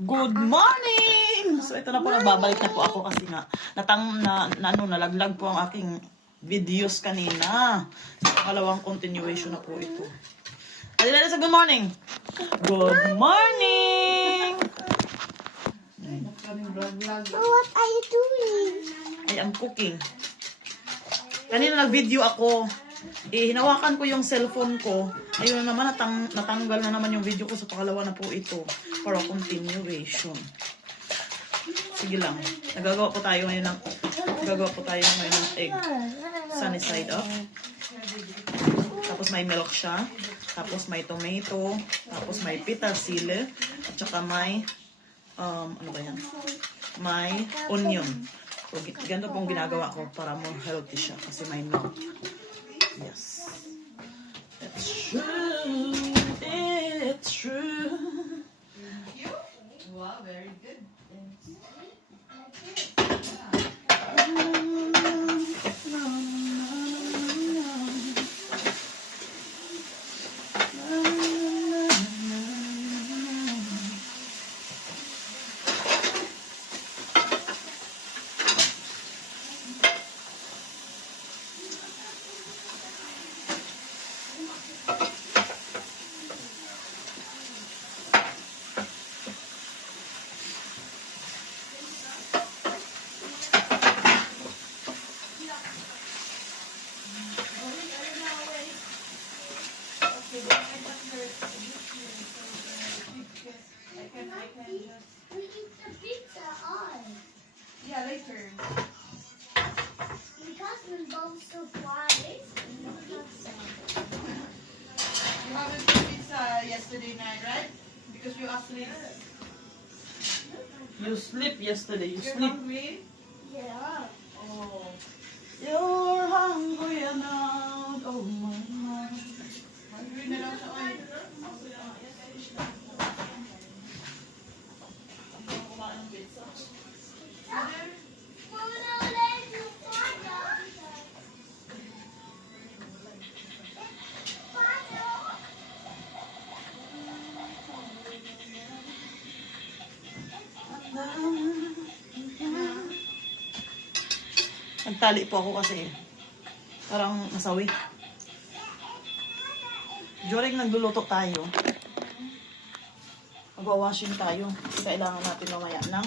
Good morning! So ito na po, nagbabalik na po ako kasi nga nalaglag po ang aking videos kanina. So pangalawang continuation na po ito. Halina na sa good morning! Good morning! What are you doing? I am cooking. Kanina nag-video ako. Hinawakan ko yung cellphone ko. Ayun na naman, natanggal na naman yung video ko. So pangalawa na po ito. For a continuation. Sige lang. Nagagawa po tayo ngayon ng egg. Sunny side up. Tapos may milk siya. Tapos may tomato. Tapos may pita sile. At saka may ano ba yan? May onion. So, ganito pong ginagawa ko para more healthy siya. Kasi may milk. Yes. That's true. It's true. Wow, very good. We eat the pizza on. Yeah, later. Because we both surprised. You haven't eaten pizza yesterday night, right? Because you asleep. You sleep yesterday. You You're sleep. hungry? Yeah. Oh. You're hungry enough. Oh my God. Hungry na lang siya. Oy. Nagtali po ako kasi parang nasawi. During nagluluto tayo, magwa-washing tayo. Kailangan natin mamaya ng